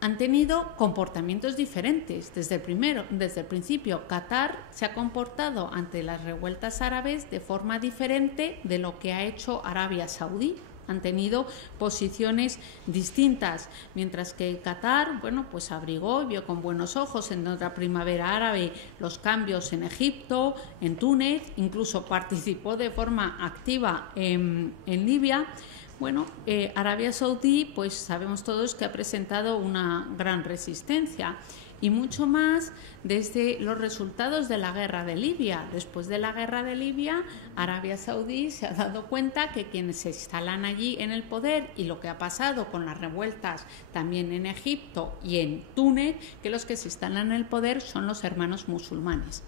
han tenido comportamientos diferentes. Desde el principio, Qatar se ha comportado ante las revueltas árabes de forma diferente de lo que ha hecho Arabia Saudí. Han tenido posiciones distintas, mientras que Qatar, bueno, pues abrigó y vio con buenos ojos en otra primavera árabe los cambios en Egipto, en Túnez, incluso participó de forma activa en Libia. Bueno, Arabia Saudí, pues sabemos todos que ha presentado una gran resistencia, y mucho más desde los resultados de la guerra de Libia. Después de la guerra de Libia, Arabia Saudí se ha dado cuenta que quienes se instalan allí en el poder, y lo que ha pasado con las revueltas también en Egipto y en Túnez, que los que se instalan en el poder son los hermanos musulmanes.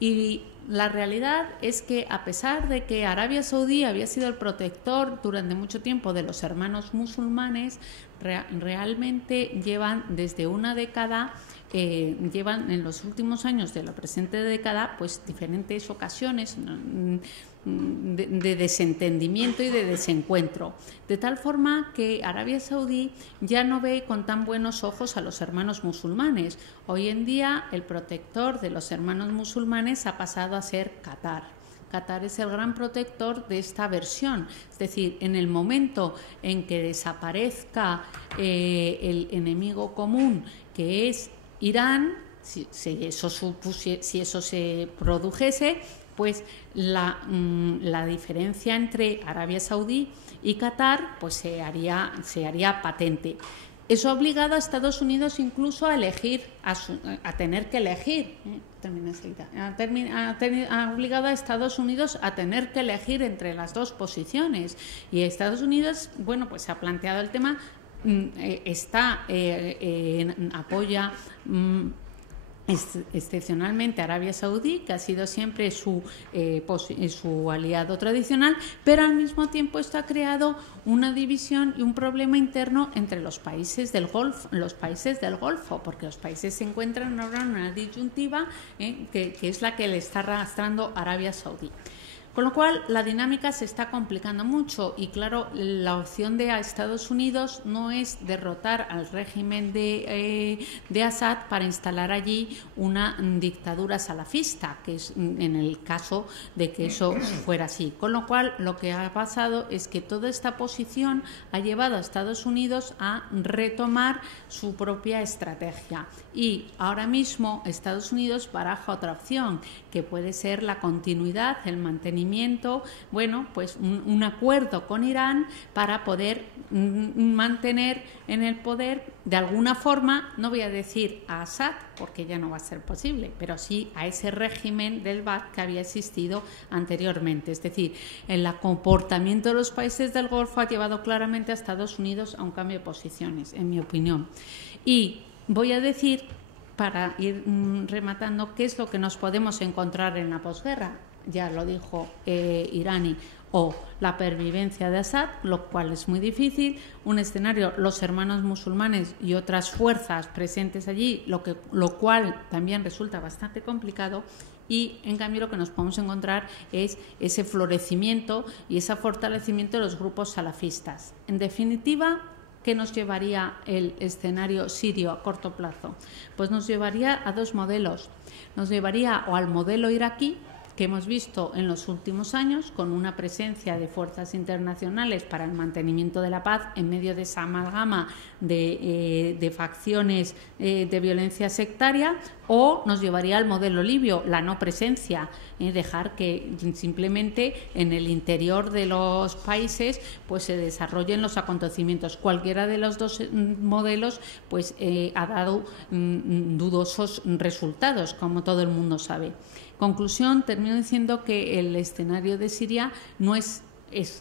Y la realidad es que, a pesar de que Arabia Saudí había sido el protector durante mucho tiempo de los hermanos musulmanes, realmente llevan desde una década, llevan en los últimos años de la presente década, pues diferentes ocasiones de desentendimiento y de desencuentro, de tal forma que Arabia Saudí ya no ve con tan buenos ojos a los hermanos musulmanes. Hoy en día el protector de los hermanos musulmanes ha pasado a ser Qatar. Qatar es el gran protector de esta versión, es decir, en el momento en que desaparezca el enemigo común, que es Irán, si eso se produjese, pues la diferencia entre Arabia Saudí y Qatar pues se haría patente. Eso ha obligado a Estados Unidos incluso a elegir, a tener que elegir. Ha obligado a Estados Unidos a tener que elegir entre las dos posiciones. Y Estados Unidos, bueno, pues se ha planteado el tema, apoya excepcionalmente a Arabia Saudí, que ha sido siempre su aliado tradicional, pero al mismo tiempo esto ha creado una división y un problema interno entre los países del Golfo, porque los países se encuentran ahora en una disyuntiva que es la que le está arrastrando Arabia Saudí. Con lo cual, la dinámica se está complicando mucho y, claro, la opción de Estados Unidos no es derrotar al régimen de Assad para instalar allí una dictadura salafista, que es en el caso de que eso fuera así. Con lo cual, lo que ha pasado es que toda esta posición ha llevado a Estados Unidos a retomar su propia estrategia. Y ahora mismo Estados Unidos baraja otra opción, que puede ser la continuidad, el mantenimiento, bueno, pues un acuerdo con Irán para poder mantener en el poder de alguna forma, no voy a decir a Assad, porque ya no va a ser posible, pero sí a ese régimen del Ba'ath que había existido anteriormente. Es decir, el comportamiento de los países del Golfo ha llevado claramente a Estados Unidos a un cambio de posiciones, en mi opinión. Y voy a decir, para ir rematando, qué es lo que nos podemos encontrar en la posguerra. Ya lo dijo Irani, o la pervivencia de Assad, lo cual es muy difícil, un escenario, los hermanos musulmanes y otras fuerzas presentes allí, lo cual también resulta bastante complicado, y en cambio lo que nos podemos encontrar es ese florecimiento y ese fortalecimiento de los grupos salafistas. En definitiva, ¿qué nos llevaría el escenario sirio a corto plazo? Pues nos llevaría a dos modelos. Nos llevaría o al modelo iraquí, que hemos visto en los últimos años, con una presencia de fuerzas internacionales para el mantenimiento de la paz en medio de esa amalgama de facciones de violencia sectaria, o nos llevaría al modelo libio, la no presencia, dejar que simplemente en el interior de los países pues se desarrollen los acontecimientos. Cualquiera de los dos modelos pues ha dado dudosos resultados, como todo el mundo sabe. Conclusión, termino diciendo que el escenario de Siria no es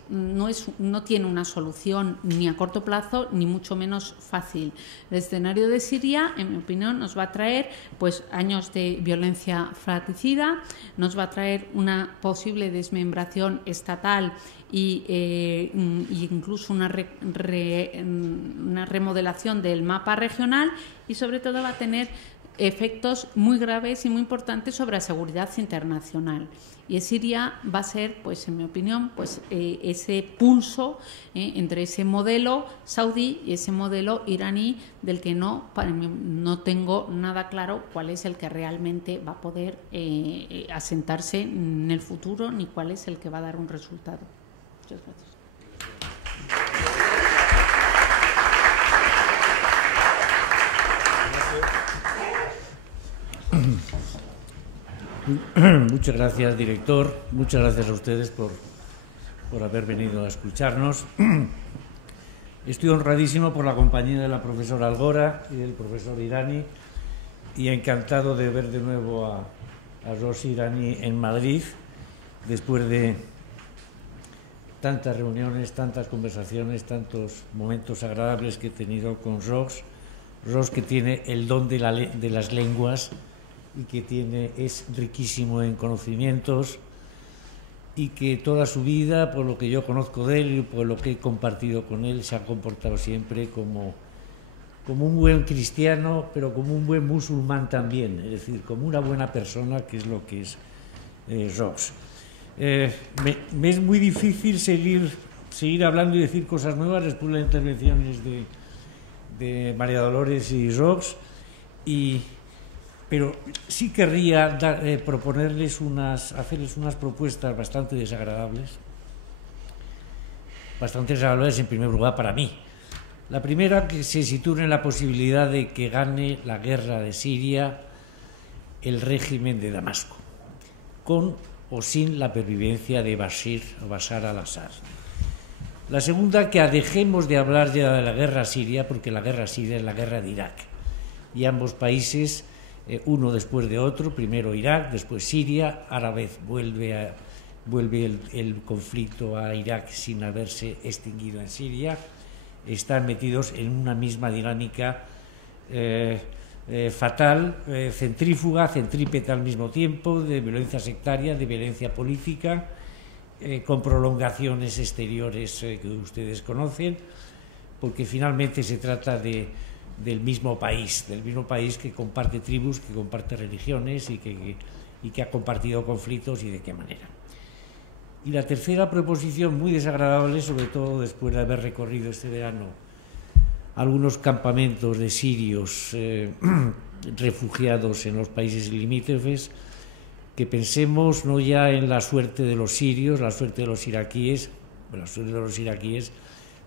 no tiene una solución ni a corto plazo ni mucho menos fácil. El escenario de Siria, en mi opinión, nos va a traer pues años de violencia fratricida, nos va a traer una posible desmembración estatal y incluso una remodelación del mapa regional, y sobre todo va a tener efectos muy graves y muy importantes sobre la seguridad internacional. Y Siria va a ser, pues en mi opinión, pues ese pulso entre ese modelo saudí y ese modelo iraní, del que no tengo nada claro cuál es el que realmente va a poder asentarse en el futuro, ni cuál es el que va a dar un resultado. Muchas gracias. Muchas gracias, director. Muchas gracias a ustedes por haber venido a escucharnos. Estoy honradísimo por la compañía de la profesora Algora y del profesor Irani, y encantado de ver de nuevo a Ros Irani en Madrid, después de tantas reuniones, tantas conversaciones, tantos momentos agradables que he tenido con Ros, que tiene el don de las lenguas y que es riquísimo en conocimientos, y que toda su vida, por lo que yo conozco de él y por lo que he compartido con él, se ha comportado siempre como un buen cristiano, pero como un buen musulmán también, es decir, como una buena persona, que es lo que es Ros. Me es muy difícil seguir hablando y decir cosas nuevas después de las intervenciones de María Dolores y Ros, pero sí querría hacerles unas propuestas bastante desagradables en primer lugar para mí. La primera, que se sitúe en la posibilidad de que gane la guerra de Siria el régimen de Damasco, con o sin la pervivencia de Bashar al-Assad. La segunda, que dejemos de hablar ya de la guerra siria, porque la guerra siria es la guerra de Irak, y ambos países, uno después de otro, primero Irak, después Siria, ahora vez vuelve el conflicto a Irak sin haberse extinguido en Siria, están metidos en una misma dinámica fatal, centrípeta al mismo tiempo, de violencia sectaria, de violencia política, con prolongaciones exteriores que ustedes conocen, porque finalmente se trata del mismo país que comparte tribus, que comparte religiones y que ha compartido conflictos, y de qué manera. Y la tercera proposición, muy desagradable, sobre todo después de haber recorrido este verano algunos campamentos de sirios refugiados en los países limítrofes, que pensemos no ya en la suerte de los sirios, la suerte de los iraquíes,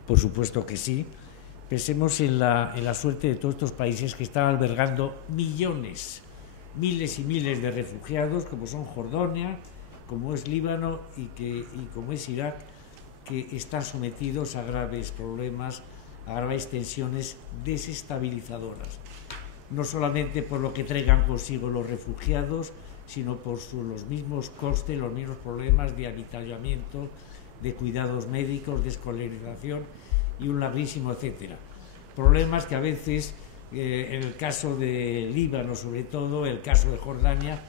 por supuesto que sí. Pensemos en la suerte de todos estos países que están albergando miles y miles de refugiados, como son Jordania, como es Líbano y como es Irak, que están sometidos a graves problemas, a graves tensiones desestabilizadoras, no solamente por lo que traigan consigo los refugiados, sino por los mismos costes, los mismos problemas de avituallamiento, de cuidados médicos, de escolarización y un larguísimo etcétera. Problemas que a veces, en el caso de Líbano sobre todo, el caso de Jordania,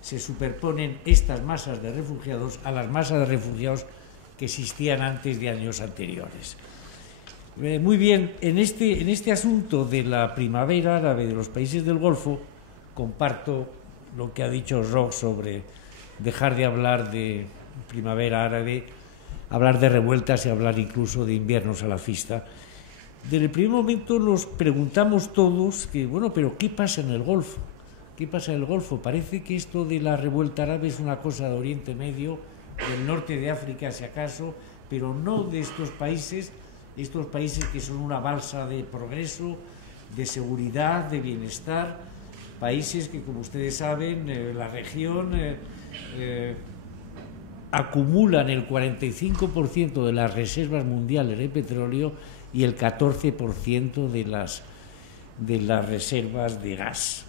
se superponen estas masas de refugiados a las masas de refugiados que existían antes de años anteriores. Muy bien, en este asunto de la primavera árabe de los países del Golfo, comparto lo que ha dicho Rox sobre dejar de hablar de primavera árabe, hablar de revueltas y hablar incluso de invierno salafista. Desde el primer momento nos preguntamos todos que, bueno, pero ¿qué pasa en el Golfo? ¿Qué pasa en el Golfo? Parece que esto de la revuelta árabe es una cosa de Oriente Medio, del norte de África si acaso, pero no de estos países que son una balsa de progreso, de seguridad, de bienestar, países que, como ustedes saben, la región acumulan el 45% de las reservas mundiales de petróleo y el 14% de las reservas de gas.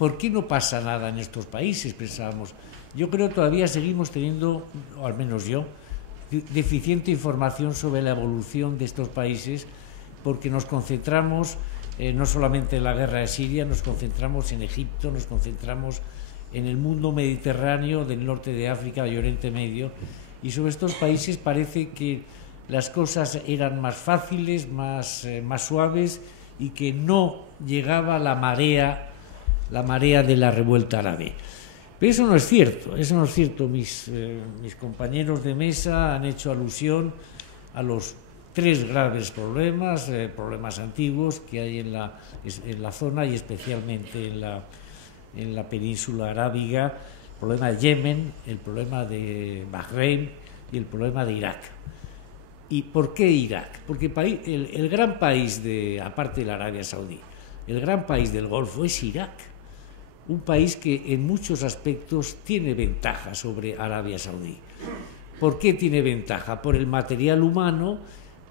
¿por qué no pasa nada en estos países? Pensábamos. Yo creo que todavía seguimos teniendo, o al menos yo, deficiente información sobre la evolución de estos países, porque nos concentramos no solamente en la guerra de Siria, nos concentramos en Egipto, nos concentramos en el mundo mediterráneo, del norte de África y Oriente Medio, y sobre estos países parece que las cosas eran más fáciles, más suaves, y que no llegaba la marea de la revuelta árabe. Pero eso no es cierto, Mis compañeros de mesa han hecho alusión a los tres graves problemas antiguos que hay en la zona y especialmente en la península arábiga: el problema de Yemen, el problema de Bahrein y el problema de Irak. ¿Y por qué Irak? Porque el gran país, aparte de la Arabia Saudí, el gran país del Golfo es Irak, un país que en muchos aspectos tiene ventaja sobre Arabia Saudí. ¿Por qué tiene ventaja? Por el material humano,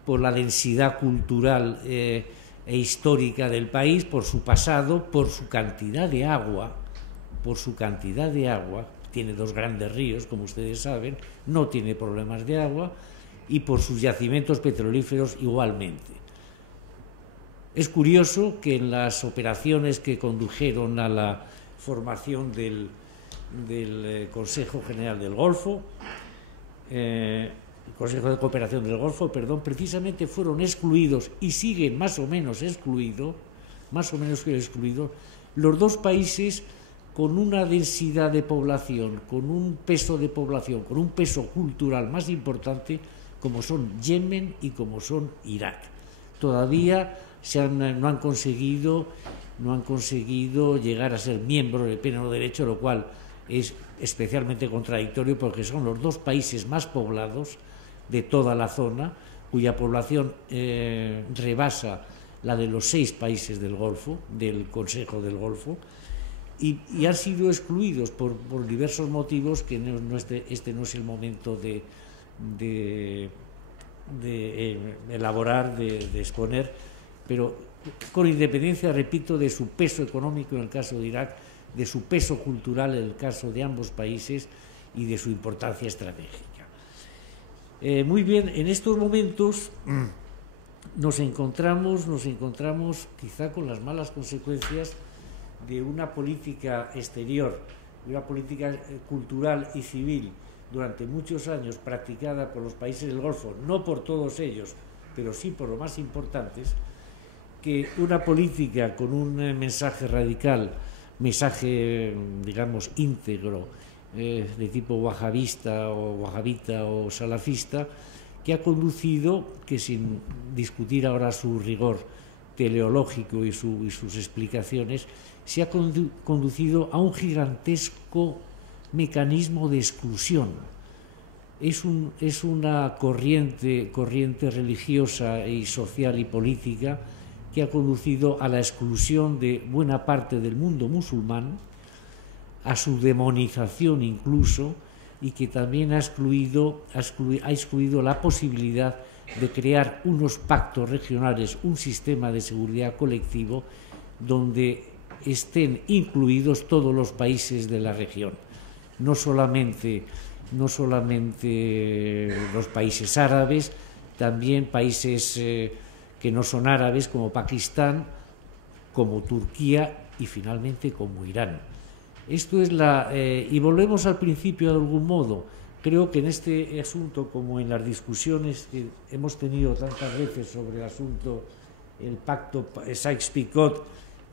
por la densidad cultural e histórica del país, por su pasado, por su cantidad de agua, tiene dos grandes ríos, como ustedes saben, no tiene problemas de agua, y por sus yacimientos petrolíferos igualmente. Es curioso que en las operaciones que condujeron a la formación del Consejo General del Golfo, el Consejo de Cooperación del Golfo, precisamente fueron excluidos, y siguen más o menos excluidos, los dos países con una densidad de población, con un peso de población, con un peso cultural más importante, como son Yemen y como son Irak. Todavía no han conseguido llegar a ser miembros del pleno derecho, lo cual es especialmente contradictorio, porque son los dos países más poblados de toda la zona, cuya población rebasa la de los 6 países del Golfo, del Consejo del Golfo, y han sido excluidos por diversos motivos que este no es el momento de elaborar, de exponer, pero con independencia, repito, de su peso económico en el caso de Irak, de su peso cultural en el caso de ambos países y de su importancia estratégica. Muy bien, en estos momentos nos encontramos quizá con las malas consecuencias de una política exterior, de una política cultural y civil durante muchos años practicada por los países del Golfo, no por todos ellos, pero sí por los más importantes, que una política con un mensaje radical, digamos íntegro, de tipo wahabista o salafista, que ha conducido, que sin discutir ahora su rigor teleológico y sus explicaciones, se ha conducido a un gigantesco mecanismo de exclusión. Es una corriente religiosa y social y política que ha conducido a la exclusión de buena parte del mundo musulmán, a su demonización incluso, y que también ha excluido la posibilidad de crear unos pactos regionales, un sistema de seguridad colectivo donde estén incluidos todos los países de la región, no solamente los países árabes, también países que no son árabes, como Pakistán, como Turquía y finalmente como Irán. Esto es y volvemos al principio de algún modo. Creo que en este asunto, como en las discusiones que hemos tenido tantas veces sobre el asunto, el pacto Sykes-Picot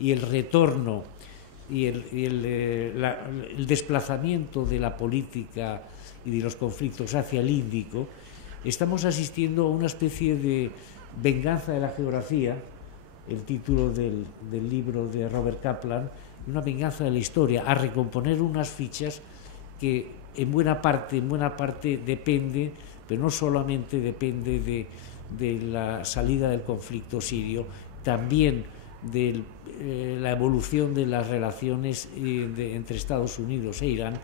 y el retorno y el desplazamiento de la política y de los conflictos hacia el Índico, estamos asistiendo a una especie de venganza de la geografía, el título del libro de Robert Kaplan, una venganza de la historia, a recomponer unas fichas que en buena parte depende, pero no solamente depende de la salida del conflicto sirio, también de la evolución de las relaciones entre Estados Unidos e Irán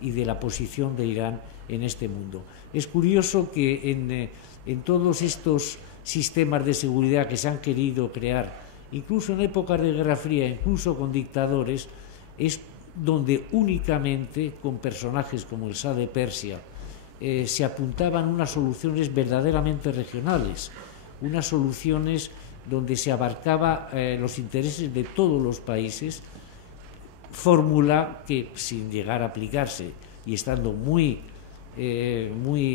y de la posición de Irán en este mundo. Es curioso que en todos estos sistemas de seguridad que se han querido crear, incluso en épocas de Guerra Fría, incluso con dictadores, es donde únicamente con personajes como el Shah de Persia se apuntaban unas soluciones verdaderamente regionales, unas soluciones donde se abarcaba los intereses de todos los países, fórmula que, sin llegar a aplicarse y estando muy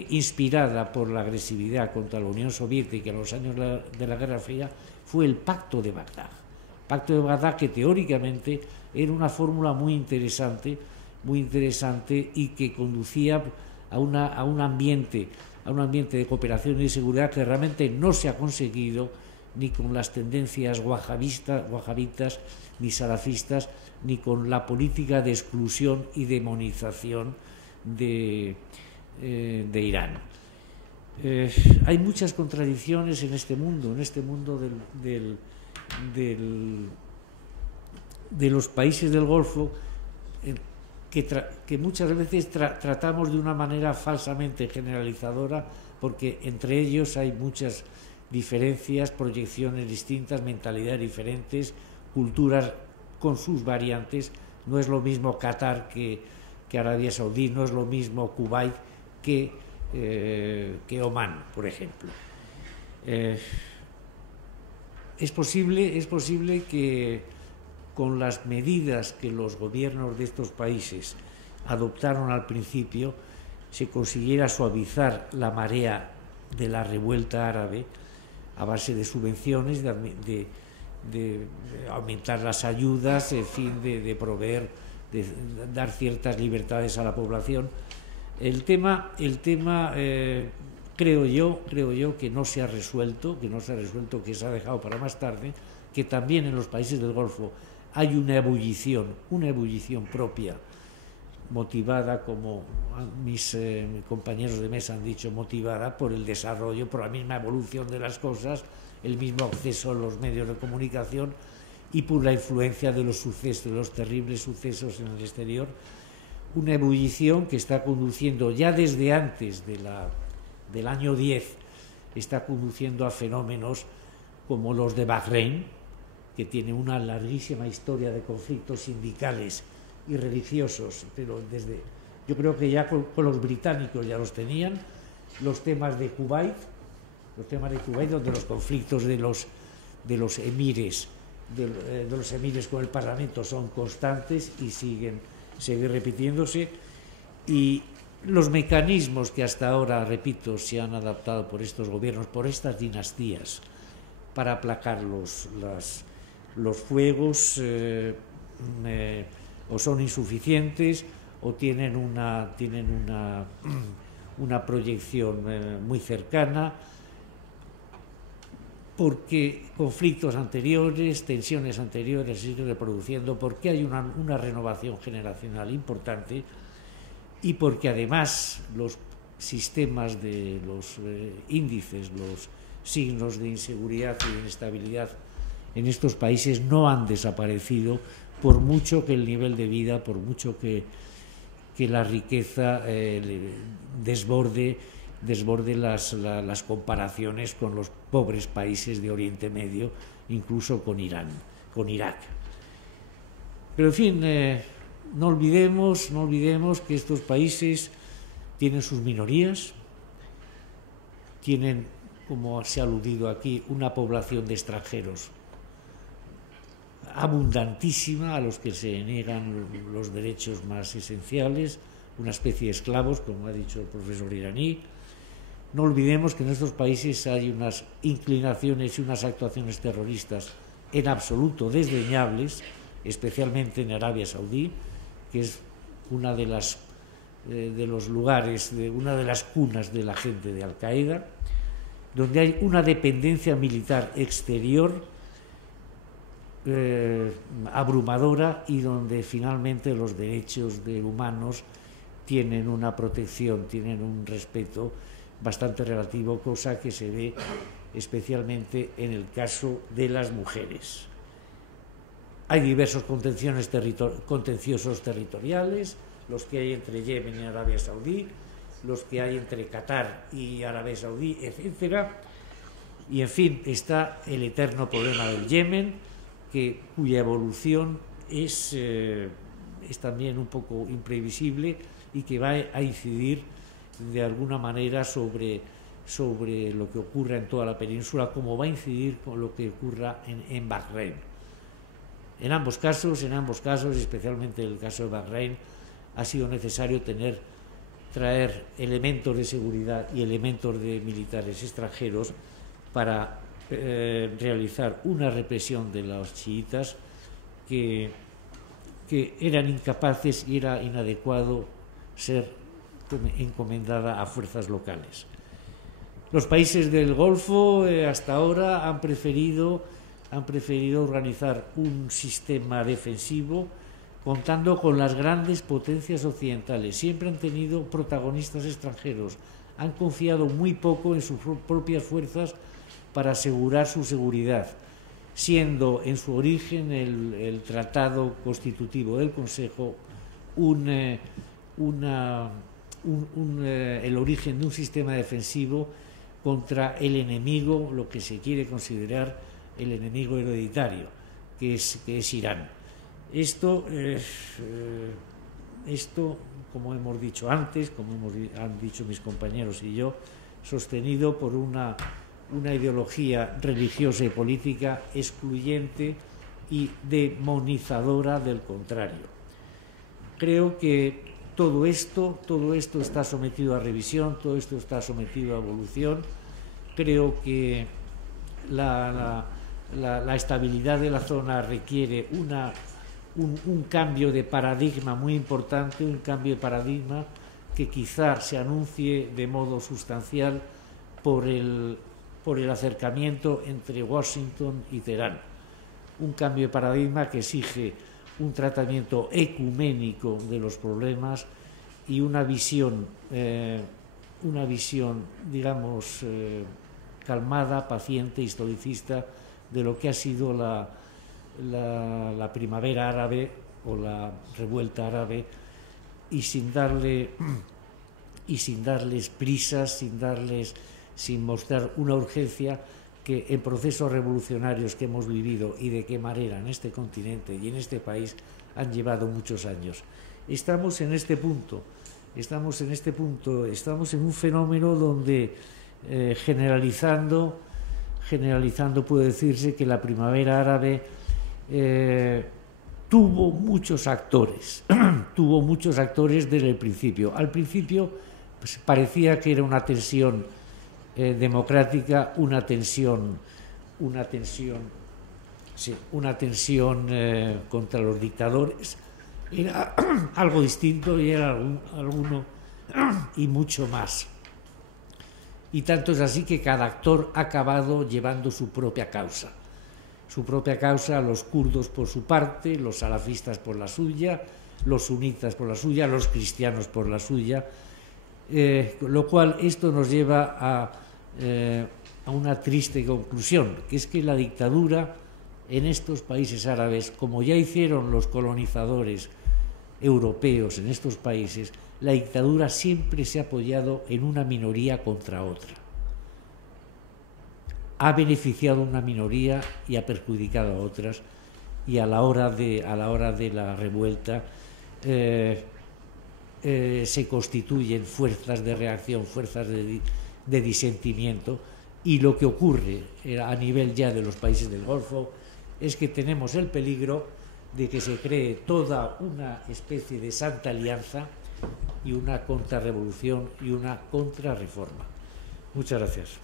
inspirada por la agresividad contra la Unión Soviética en los años de la Guerra Fría, fue el Pacto de Bagdad. Pacto de Bagdad, que teóricamente era una fórmula muy interesante y que conducía a un ambiente de cooperación y seguridad que realmente no se ha conseguido ni con las tendencias wahabitas ni salafistas, ni con la política de exclusión y demonización de Irán. Hay muchas contradicciones en este mundo de los países del Golfo, que muchas veces tratamos de una manera falsamente generalizadora, porque entre ellos hay muchas diferencias, proyecciones distintas, mentalidades diferentes, culturas con sus variantes. No es lo mismo Qatar que Arabia Saudí, no es lo mismo Kuwait que Omán, por ejemplo. Es posible que con las medidas que los gobiernos de estos países adoptaron al principio se consiguiera suavizar la marea de la revuelta árabe a base de subvenciones, de aumentar las ayudas, en fin, de proveer, de dar ciertas libertades a la población. El tema creo yo que no se ha resuelto, que se ha dejado para más tarde, que también en los países del Golfo hay una ebullición propia, motivada, como mis compañeros de mesa han dicho, motivada por el desarrollo, por la misma evolución de las cosas, el mismo acceso a los medios de comunicación y por la influencia de los sucesos, de los terribles sucesos en el exterior. Una ebullición que está conduciendo ya desde antes del año 10, está conduciendo a fenómenos como los de Bahrein, que tiene una larguísima historia de conflictos sindicales y religiosos, pero yo creo que ya con los británicos ya los tenían, los temas de Kuwait, donde los conflictos de los emires con el Parlamento son constantes y siguen repitiéndose, y los mecanismos que hasta ahora, repito, se han adaptado por estos gobiernos, por estas dinastías, para aplacar los fuegos, o son insuficientes o tienen una proyección muy cercana, porque conflictos anteriores, tensiones anteriores se siguen reproduciendo, porque hay una renovación generacional importante, y porque además los sistemas de los índices, los signos de inseguridad y de inestabilidad en estos países no han desaparecido, por mucho que el nivel de vida, por mucho que la riqueza desborde las comparaciones con los pobres países de Oriente Medio, incluso con Irán, con Irak. Pero en fin, no olvidemos que estos países tienen sus minorías, tienen, como se ha aludido aquí, una población de extranjeros abundantísima, a los que se niegan los derechos más esenciales, una especie de esclavos, como ha dicho el profesor iraní. No olvidemos que en estos países hay unas inclinaciones y unas actuaciones terroristas en absoluto desdeñables, especialmente en Arabia Saudí, que es una de los lugares, una de las cunas de la gente de Al-Qaeda, donde hay una dependencia militar exterior abrumadora, y donde finalmente los derechos humanos tienen una protección, tienen un respeto bastante relativo, cosa que se ve especialmente en el caso de las mujeres. Hay diversos contenciosos territoriales, los que hay entre Yemen y Arabia Saudí, los que hay entre Qatar y Arabia Saudí, etcétera. Y en fin, está el eterno problema del Yemen, cuya evolución es es también un poco imprevisible y que va a incidir de alguna manera sobre lo que ocurra en toda la península, como va a incidir con lo que ocurra en Bahrein. En ambos casos, especialmente en el caso de Bahrein, ha sido necesario traer elementos de seguridad y elementos de militares extranjeros para realizar una represión de los chiitas que eran incapaces y era inadecuado ser encomendada a fuerzas locales. Los países del Golfo hasta ahora han preferido organizar un sistema defensivo contando con las grandes potencias occidentales. Siempre han tenido protagonistas extranjeros, han confiado muy poco en sus propias fuerzas para asegurar su seguridad, siendo en su origen el tratado constitutivo del Consejo el origen de un sistema defensivo contra el enemigo, lo que se quiere considerar el enemigo hereditario, que es Irán. Esto, como hemos dicho antes, como han dicho mis compañeros y yo, sostenido por una ideología religiosa y política excluyente y demonizadora del contrario. Creo que todo esto está sometido a revisión, todo esto está sometido a evolución. Creo que la estabilidad de la zona requiere un cambio de paradigma muy importante, un cambio de paradigma que quizá se anuncie de modo sustancial por el acercamiento entre Washington y Teherán. Un cambio de paradigma que exige un tratamiento ecuménico de los problemas y una visión digamos, calmada, paciente, historicista de lo que ha sido la primavera árabe o la revuelta árabe, y sin darles prisas, sin mostrar una urgencia que en procesos revolucionarios que hemos vivido y de qué manera en este continente y en este país han llevado muchos años. Estamos en un fenómeno donde generalizando puede decirse que la primavera árabe tuvo muchos actores desde el principio. Al principio pues, parecía que era una tensión democrática, una tensión contra los dictadores. Era algo distinto y era alguno y mucho más. Y tanto es así que cada actor ha acabado llevando su propia causa, los kurdos por su parte, los salafistas por la suya, los sunitas por la suya, los cristianos por la suya, lo cual esto nos lleva a una triste conclusión, que es que la dictadura en estos países árabes, como ya hicieron los colonizadores europeos en estos países, la dictadura siempre se ha apoyado en una minoría contra otra. Ha beneficiado a una minoría y ha perjudicado a otras, y a la hora de la revuelta se constituyen fuerzas de reacción, fuerzas de disentimiento, y lo que ocurre a nivel ya de los países del Golfo es que tenemos el peligro de que se cree toda una especie de santa alianza y una contrarrevolución y una contrarreforma. Muchas gracias.